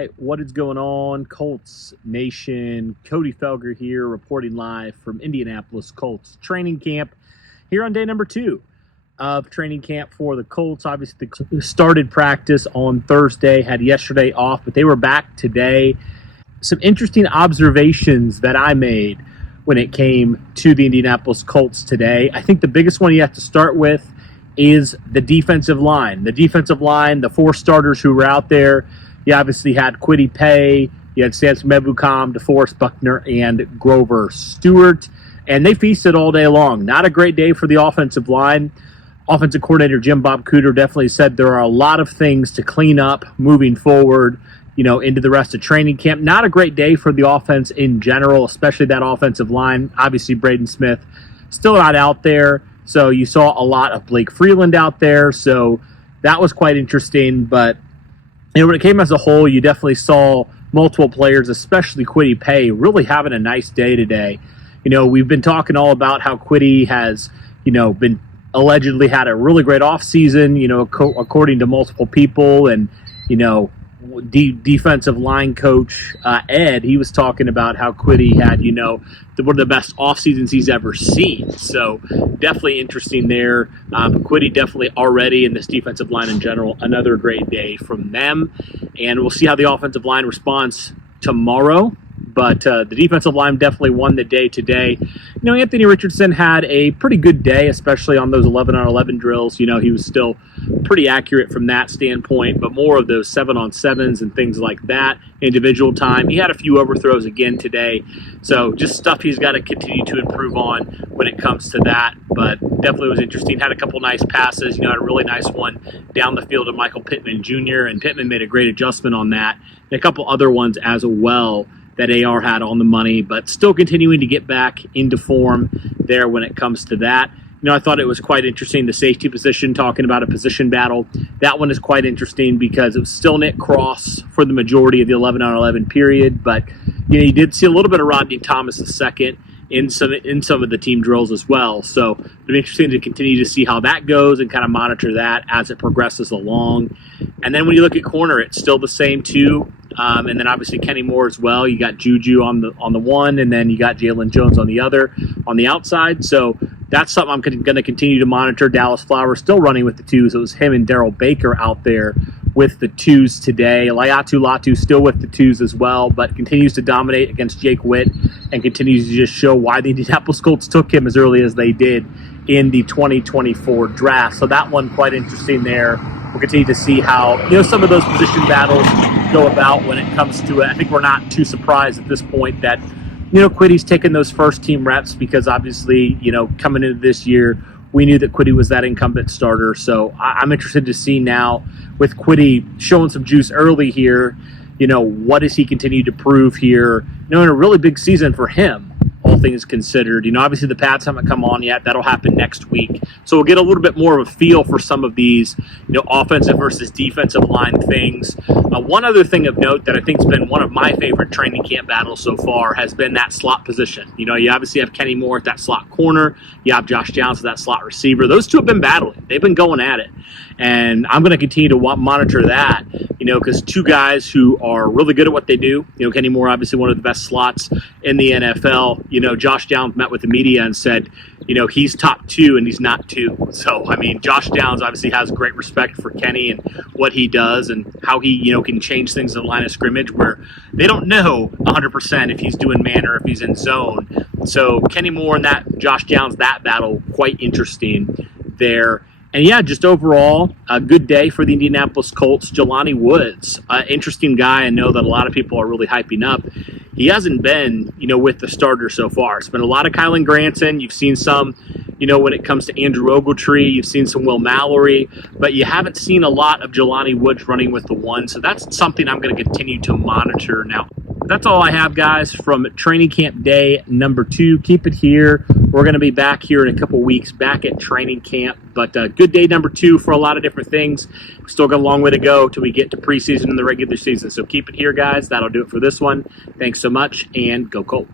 right, what is going on, Colts Nation? Cody Felger here, reporting live from Indianapolis Colts training camp here on day number 2 of training camp for the Colts. Obviously, they started practice on Thursday, had yesterday off, but they were back today. Some interesting observations that I made when it came to the Indianapolis Colts today. I think the biggest one you have to start with is the defensive line. The defensive line, the 4 starters who were out there. You obviously had Kwity Paye, you had Samson Ebukam, DeForest Buckner, and Grover Stewart, and they feasted all day long. Not a great day for the offensive line. Offensive coordinator Jim Bob Cooter definitely said there are a lot of things to clean up moving forward, into the rest of training camp. Not a great day for the offense in general, especially that offensive line. Obviously, Braden Smith still not out there, so you saw a lot of Blake Freeland out there, so that was quite interesting, but when it came as a whole, you definitely saw multiple players, especially Kwity Paye, really having a nice day today. We've been talking all about how Kwity has, been allegedly had a really great offseason, according to multiple people. And, defensive line coach Ed, he was talking about how Kwity had, one of the best off seasons he's ever seen. So definitely interesting there. Kwity definitely already, in this defensive line in general, another great day from them. And we'll see how the offensive line responds tomorrow. But the defensive line definitely won the day today. Anthony Richardson had a pretty good day, especially on those 11-on-11 drills. He was still pretty accurate from that standpoint, but more of those 7-on-7s and things like that, individual time. He had a few overthrows again today. So just stuff he's got to continue to improve on when it comes to that. But definitely was interesting. Had a couple nice passes. Had a really nice one down the field to Michael Pittman Jr., and Pittman made a great adjustment on that. And a couple other ones as well that AR had on the money, but still continuing to get back into form there when it comes to that. I thought it was quite interesting, the safety position, talking about a position battle. That one is quite interesting because it was still Nick Cross for the majority of the 11-on-11 period, but you did see a little bit of Rodney Thomas II in some of the team drills as well. So it'll be interesting to continue to see how that goes and kind of monitor that as it progresses along. And then when you look at corner, it's still the same too. And then obviously Kenny Moore as well. You got Juju on the one, and then you got Jalen Jones on the other, on the outside. So that's something I'm going to continue to monitor. Dallas Flowers still running with the 2s. It was him and Darrell Baker out there with the 2s today. Laiatu Latu still with the 2s as well, but continues to dominate against Jake Witt and continues to just show why the Indianapolis Colts took him as early as they did in the 2024 draft. So that one quite interesting there. We'll continue to see how some of those position battles go about when it comes to it. I think we're not too surprised at this point that Kwity's taking those first team reps because obviously coming into this year we knew that Kwity was that incumbent starter. So I'm interested to see now with Kwity showing some juice early here. What does he continue to prove here? In a really big season for him, all things considered. Obviously the pads haven't come on yet. That'll happen next week. So we'll get a little bit more of a feel for some of these, offensive versus defensive line things. One other thing of note that I think has been one of my favorite training camp battles so far has been that slot position. You obviously have Kenny Moore at that slot corner. You have Josh Downs at that slot receiver. Those two have been battling. They've been going at it. And I'm going to continue to monitor that, because two guys who are really good at what they do. Kenny Moore, obviously one of the best slots in the NFL. Josh Downs met with the media and said, he's top 2 and he's not 2. So, Josh Downs obviously has great respect for Kenny and what he does and how he, can change things in the line of scrimmage where they don't know 100% if he's doing man or if he's in zone. So Kenny Moore and that Josh Downs, that battle, quite interesting there. And yeah, just overall, a good day for the Indianapolis Colts. Jelani Woods, interesting guy. I know that a lot of people are really hyping up. He hasn't been, with the starter so far. It's been a lot of Kylan Granson. You've seen some, when it comes to Andrew Ogletree. You've seen some Will Mallory. But you haven't seen a lot of Jelani Woods running with the 1. So that's something I'm going to continue to monitor now. That's all I have, guys, from training camp day number 2. Keep it here. We're going to be back here in a couple weeks, back at training camp. But good day number 2 for a lot of different things. We still got a long way to go till we get to preseason and the regular season. So keep it here, guys. That'll do it for this one. Thanks so much, and go Colts.